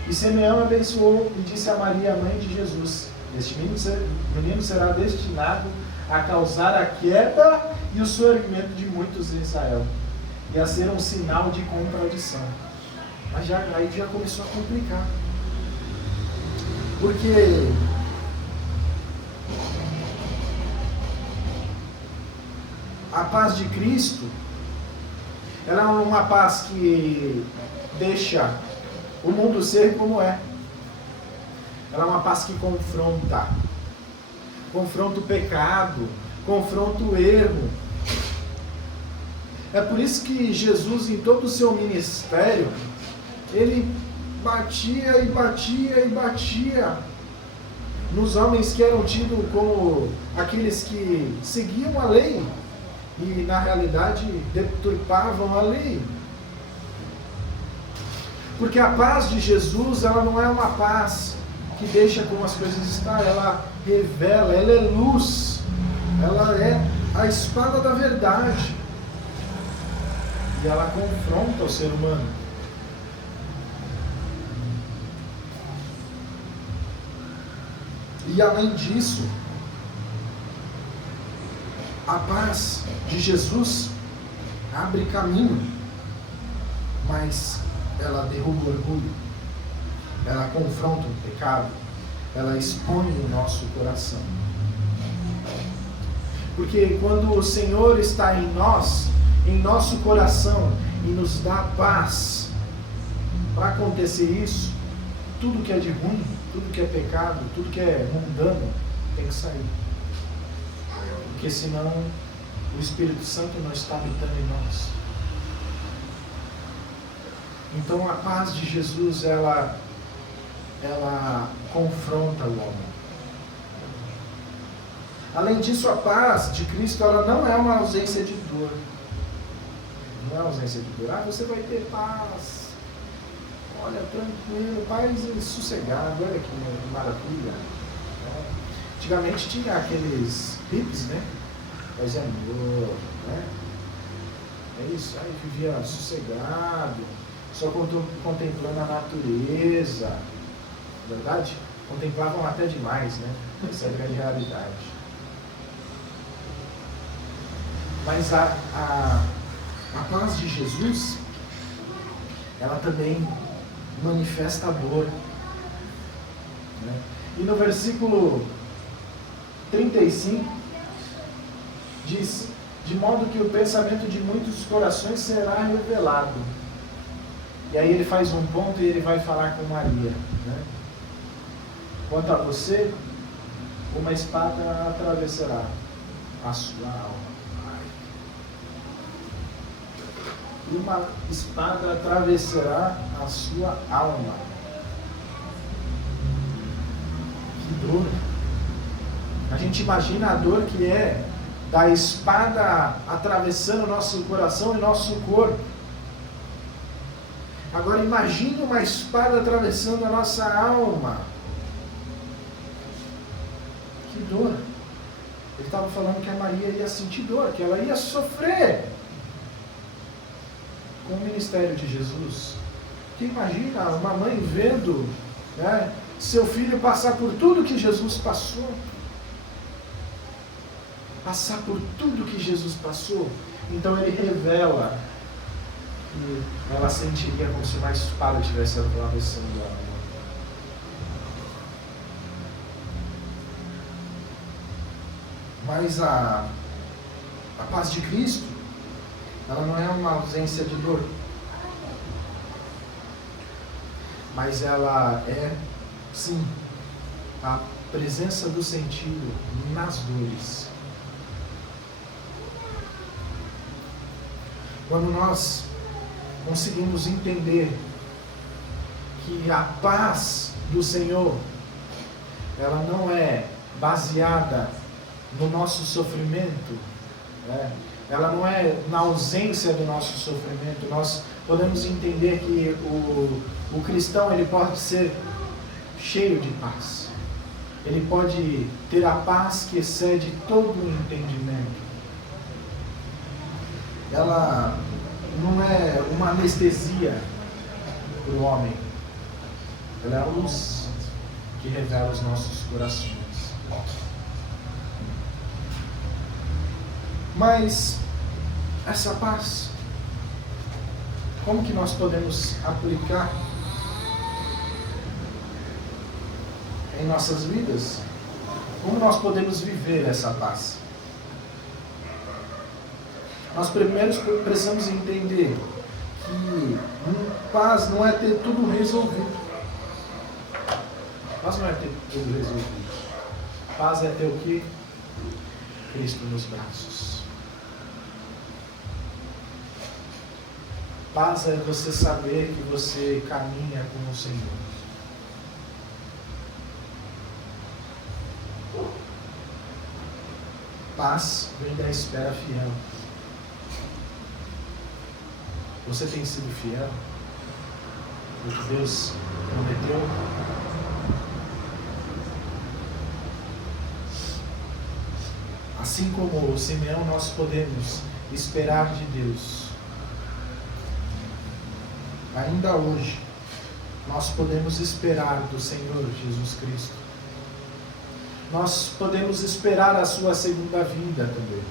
E Simeão abençoou e disse a Maria, mãe de Jesus: este menino será destinado a causar a queda e o surgimento de muitos em Israel, e a ser um sinal de contradição. Mas aí já começou a complicar. Porque a paz de Cristo, ela é uma paz que deixa o mundo ser como é. Ela é uma paz que confronta o pecado, confronta o erro. É por isso que Jesus, em todo o seu ministério, ele batia e batia e batia nos homens que eram tidos como aqueles que seguiam a lei e na realidade deturpavam a lei. Porque a paz de Jesus, ela não é uma paz que deixa como as coisas estão, ela revela, ela é luz, ela é a espada da verdade. E ela confronta o ser humano. E além disso, a paz de Jesus abre caminho, mas ela derruba o orgulho, ela confronta o pecado, ela expõe o nosso coração. Porque quando o Senhor está em nós, em nosso coração, e nos dá paz, para acontecer isso, tudo que é de ruim, tudo que é pecado, tudo que é mundano, tem que sair. Porque senão o Espírito Santo não está habitando em nós. Então a paz de Jesus, ela confronta o homem. Além disso, a paz de Cristo, ela não é uma ausência de dor. Não é ausência de dor. Você vai ter paz. Olha, tranquilo, paz e sossegado. Olha que maravilha. Antigamente tinha aqueles hippies, né? Paz e amor, né? É isso, aí vivia sossegado, só contemplando a natureza. Verdade? Contemplavam até demais, né? Essa é a grande realidade. Mas a paz de Jesus, ela também manifesta a dor. Né? E no versículo 35, diz: de modo que o pensamento de muitos corações será revelado. E aí ele faz um ponto e ele vai falar com Maria. Né? Quanto a você, uma espada atravessará a sua alma. Uma espada atravessará a sua alma. Que dor! A gente imagina a dor que é da espada atravessando nosso coração e nosso corpo. Agora imagine uma espada atravessando a nossa alma. Que dor! Ele estava falando que a Maria ia sentir dor, que ela ia sofrer com o ministério de Jesus. Que imagina uma mãe vendo, né, seu filho passar por tudo que Jesus passou. Passar por tudo que Jesus passou. Então ele revela que ela sentiria como se uma espada estivesse atravessando a alma. Mas a paz de Cristo, ela não é uma ausência de dor, mas ela é, sim, a presença do sentido nas dores. Quando nós conseguimos entender que a paz do Senhor, ela não é baseada no nosso sofrimento, né? Ela não é na ausência do nosso sofrimento. Nós podemos entender que o cristão, ele pode ser cheio de paz. Ele pode ter a paz que excede todo o entendimento. Ela não é uma anestesia para o homem. Ela é a luz que revela os nossos corações. Mas essa paz, como que nós podemos aplicar em nossas vidas? Como nós podemos viver essa paz? Nós primeiro precisamos entender que paz não é ter tudo resolvido. Paz não é ter tudo resolvido. Paz é ter o quê? Cristo nos braços. Paz é você saber que você caminha com o Senhor. Paz vem da espera fiel. Você tem sido fiel ao que Deus prometeu? Assim como o Simeão, nós podemos esperar de Deus. Ainda hoje, nós podemos esperar do Senhor Jesus Cristo. Nós podemos esperar a sua segunda vinda também.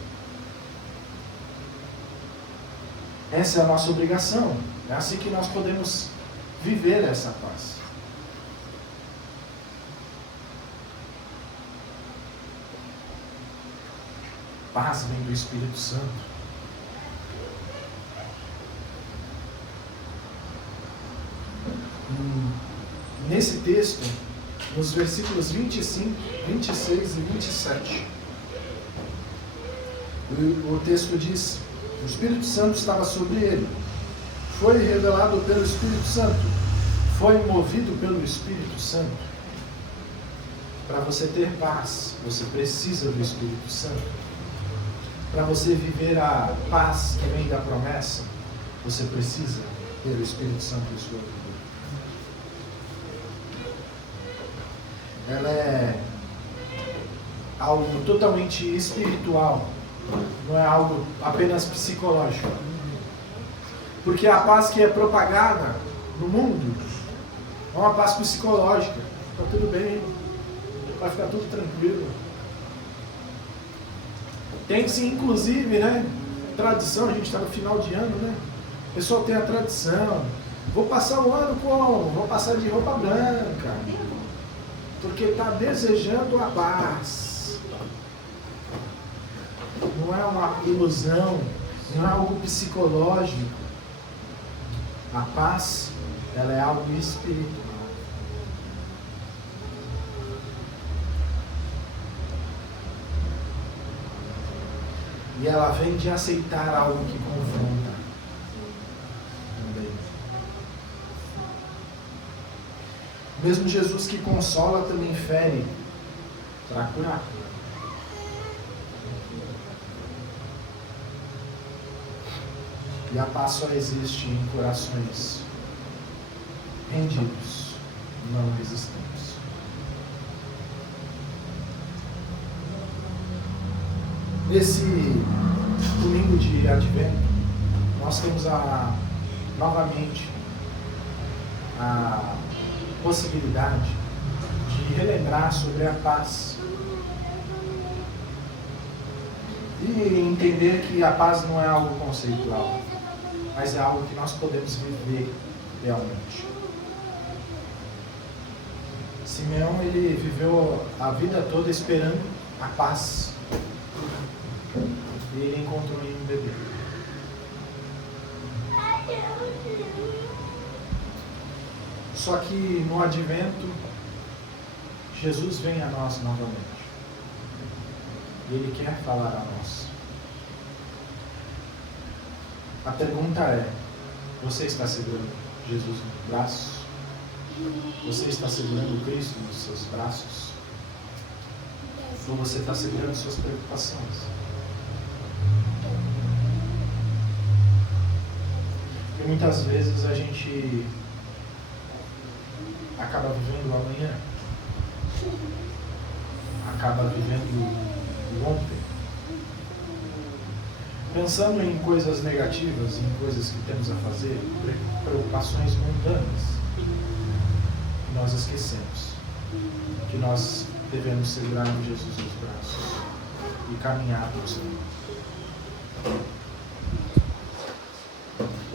Essa é a nossa obrigação. É assim que nós podemos viver essa paz. Paz vem do Espírito Santo. Nesse texto, nos versículos 25, 26 e 27, o texto diz: o Espírito Santo estava sobre ele, foi revelado pelo Espírito Santo, foi movido pelo Espírito Santo. Para você ter paz, você precisa do Espírito Santo. Para você viver a paz que vem da promessa, você precisa ter o Espírito Santo em sua vida. Ela é algo totalmente espiritual, não é algo apenas psicológico. Porque a paz que é propagada no mundo é uma paz psicológica. Está tudo bem, vai ficar tudo tranquilo. Tem sim, inclusive, né? Tradição, a gente está no final de ano, né? O pessoal tem a tradição. Vou passar o ano como? Vou passar de roupa branca. Porque está desejando a paz. Não é uma ilusão, não é algo psicológico. A paz, ela é algo espiritual. E ela vem de aceitar algo que confronta. Também. Mesmo Jesus que consola também fere para curar. E a paz só existe em corações rendidos, não resistentes. Nesse domingo de Advento, nós temos novamente a possibilidade de relembrar sobre a paz. E entender que a paz não é algo conceitual, mas é algo que nós podemos viver realmente. Simeão, ele viveu a vida toda esperando a paz. E ele encontrou em um bebê. Só que no Advento, Jesus vem a nós novamente. E Ele quer falar a nós. A pergunta é: você está segurando Jesus nos braços? Você está segurando Cristo nos seus braços? Ou você está segurando suas preocupações? E muitas vezes a gente acaba vivendo o amanhã, acaba vivendo o ontem, pensando em coisas negativas, em coisas que temos a fazer, preocupações mundanas. E nós esquecemos que nós devemos segurar Jesus nos braços e caminhar para o Senhor.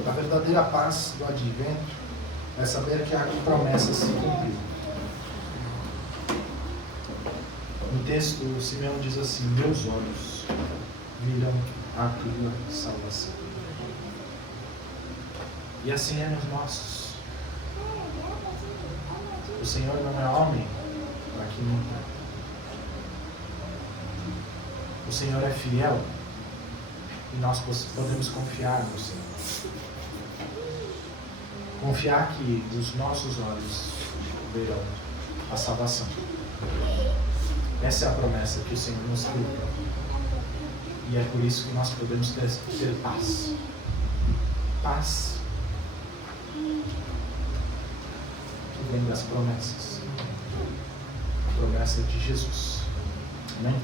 A verdadeira paz do Advento é saber que a promessa se cumpriu. No texto, o Simeão diz assim: meus olhos viram a tua salvação. E assim é nos nossos. O Senhor não é homem para que minta. O Senhor é fiel e nós podemos confiar no Senhor. Confiar que os nossos olhos verão a salvação. Essa é a promessa que o Senhor nos deu. E é por isso que nós podemos ter paz. Paz que vem das promessas. A promessa de Jesus. Amém?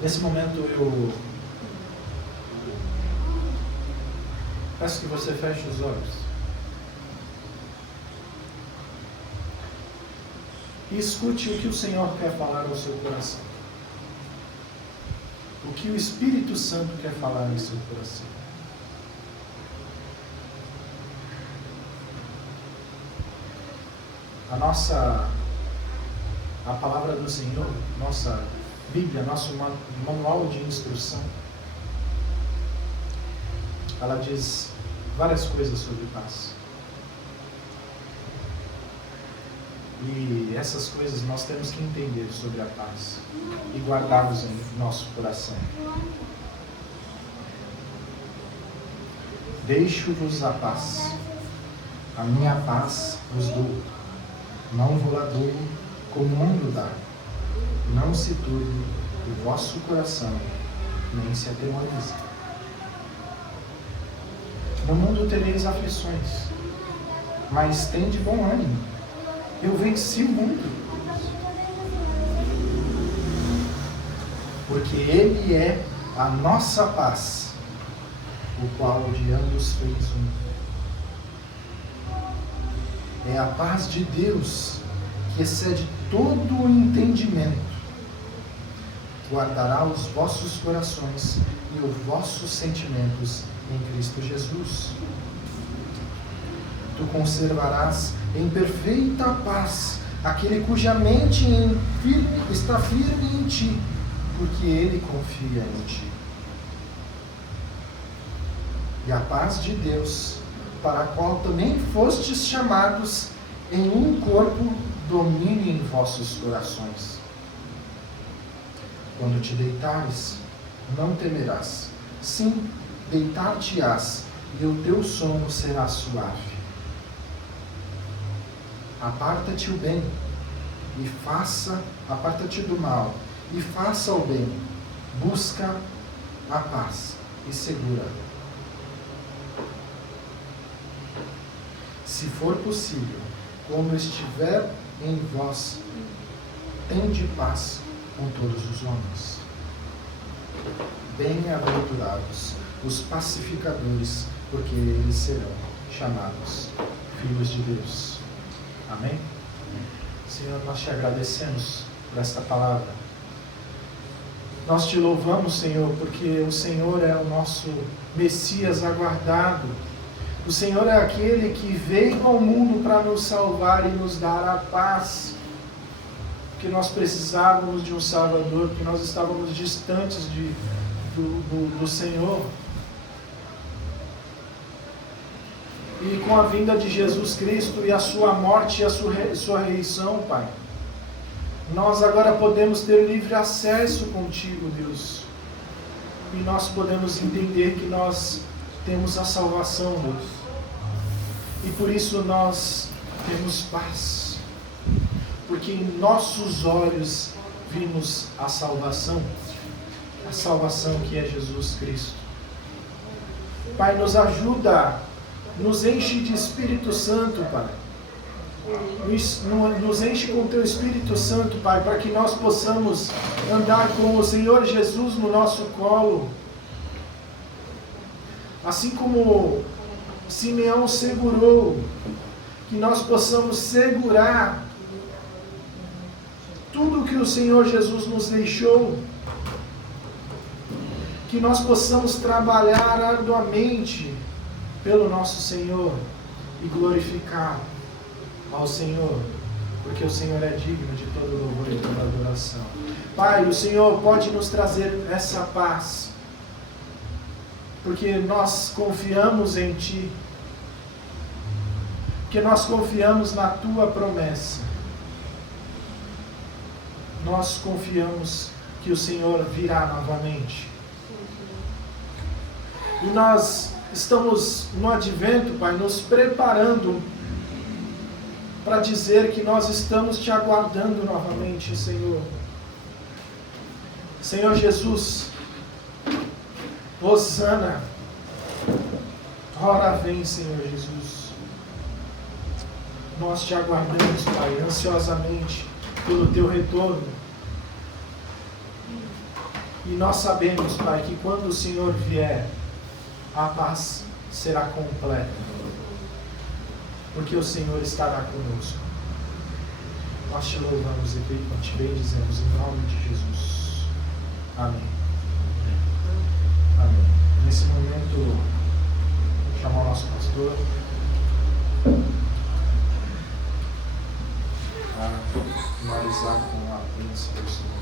Nesse momento eu peço que você feche os olhos e escute o que o Senhor quer falar ao seu coração. O que o Espírito Santo quer falar em seu coração. A palavra do Senhor, nossa Bíblia, nosso manual de instrução, ela diz várias coisas sobre paz. E essas coisas nós temos que entender sobre a paz e guardá-los em nosso coração. Deixo-vos a paz, a minha paz vos dou. Não vou lá dou como o mundo dá. Não se turbe o vosso coração, nem se atemorize. No mundo tereis aflições, mas tende bom ânimo. Eu venci o mundo. Porque Ele é a nossa paz, o qual de ambos fez um. É a paz de Deus que excede todo o entendimento. Guardará os vossos corações e os vossos sentimentos em Cristo Jesus. Tu conservarás em perfeita paz aquele cuja mente está firme em ti, porque ele confia em ti. E a paz de Deus, para a qual também fostes chamados em um corpo, domine em vossos corações. Quando te deitares, não temerás. Sim, deitar-te-ás, e o teu sono será suave. Aparta-te o bem, e aparta-te do mal, e faça o bem. Busca a paz, e segura. Se for possível, como estiver em vós, tende paz com todos os homens. Bem-aventurados os pacificadores, porque eles serão chamados filhos de Deus. Amém? Senhor, nós te agradecemos por esta palavra. Nós te louvamos, Senhor, porque o Senhor é o nosso Messias aguardado. O Senhor é aquele que veio ao mundo para nos salvar e nos dar a paz. Que nós precisávamos de um Salvador, que nós estávamos distantes do Senhor. E com a vinda de Jesus Cristo e a sua morte e a sua ressurreição, Pai, nós agora podemos ter livre acesso contigo, Deus. E nós podemos entender que nós temos a salvação, Deus. E por isso nós temos paz. Porque em nossos olhos vimos a salvação que é Jesus Cristo. Pai, nos ajuda, nos enche de Espírito Santo, Pai. Nos enche com Teu Espírito Santo, Pai, para que nós possamos andar com o Senhor Jesus no nosso colo. Assim como Simeão segurou, que nós possamos segurar tudo que o Senhor Jesus nos deixou, que nós possamos trabalhar arduamente pelo nosso Senhor e glorificar ao Senhor, porque o Senhor é digno de todo louvor e toda adoração. Pai, o Senhor pode nos trazer essa paz, porque nós confiamos em Ti, porque nós confiamos na Tua promessa. Nós confiamos que o Senhor virá novamente. E nós estamos no advento, Pai, nos preparando para dizer que nós estamos Te aguardando novamente, Senhor. Senhor Jesus, Hosana, ora vem, Senhor Jesus. Nós Te aguardamos, Pai, ansiosamente pelo Teu retorno. E nós sabemos, Pai, que quando o Senhor vier, a paz será completa, porque o Senhor estará conosco. Nós Te louvamos e Te bendizemos em nome de Jesus. Amém. Amém. Nesse momento, vou chamar o nosso pastor a finalizar com a bênção do Senhor.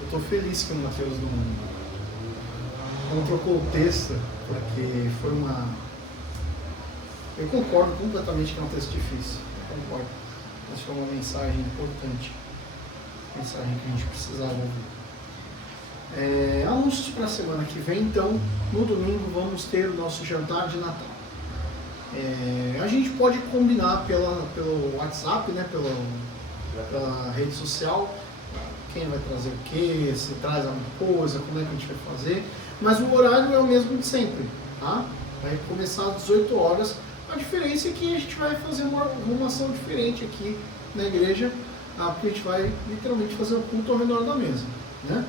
Eu estou feliz que o Mateus não trocou o texto, porque foi uma... Eu concordo completamente que é um texto difícil, concordo. Mas foi uma mensagem importante, mensagem que a gente precisava ouvir. Anúncios para a semana que vem, então, no domingo vamos ter o nosso jantar de Natal. A gente pode combinar pelo WhatsApp, né, pela rede social, quem vai trazer o quê, se traz alguma coisa, como é que a gente vai fazer, mas o horário é o mesmo de sempre, tá? Vai começar às 18 horas, a diferença é que a gente vai fazer uma arrumação diferente aqui na igreja, porque a gente vai literalmente fazer um culto ao redor da mesa, né?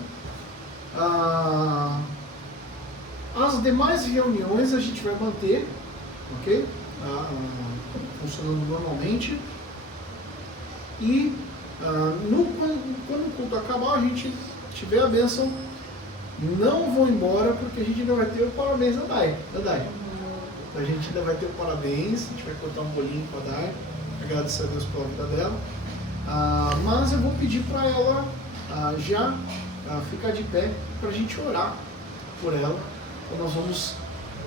As demais reuniões a gente vai manter, ok? Funcionando normalmente. E quando o culto acabar, a gente tiver a bênção, não vou embora, porque a gente ainda vai ter o parabéns da Dai. A gente ainda vai ter o parabéns, a gente vai cortar um bolinho com a Dai, agradecer a Deus pela vida dela. Mas eu vou pedir para ela já ficar de pé para a gente orar por ela. Então nós vamos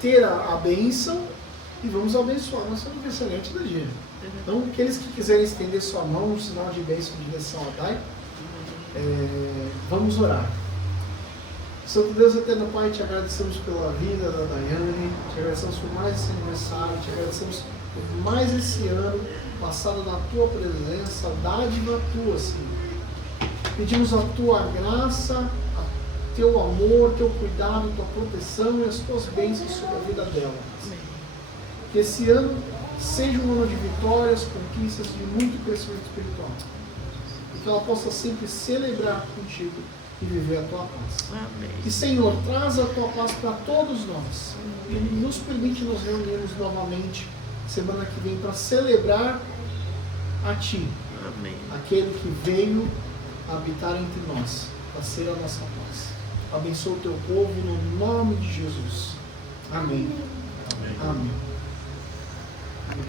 ter a bênção e vamos abençoar nosso aniversariante da dia. Então, aqueles que quiserem estender sua mão, um sinal de bênção em direção a Dai, vamos orar. Santo Deus eterno Pai, te agradecemos pela vida da Daiane, te agradecemos por mais esse aniversário, te agradecemos por mais esse ano passado na tua presença, dádiva tua, Senhor. Pedimos a tua graça, teu amor, teu cuidado, tua proteção e as tuas bênçãos sobre a vida dela. Que esse ano seja um ano de vitórias, conquistas, de muito crescimento espiritual. E que ela possa sempre celebrar contigo e viver a tua paz. Amém. E Senhor, traz a tua paz para todos nós. E nos permite nos reunirmos novamente semana que vem para celebrar a Ti. Amém. Aquele que veio habitar entre nós, para ser a nossa paz. Abençoa o teu povo no nome de Jesus. Amém. Amém.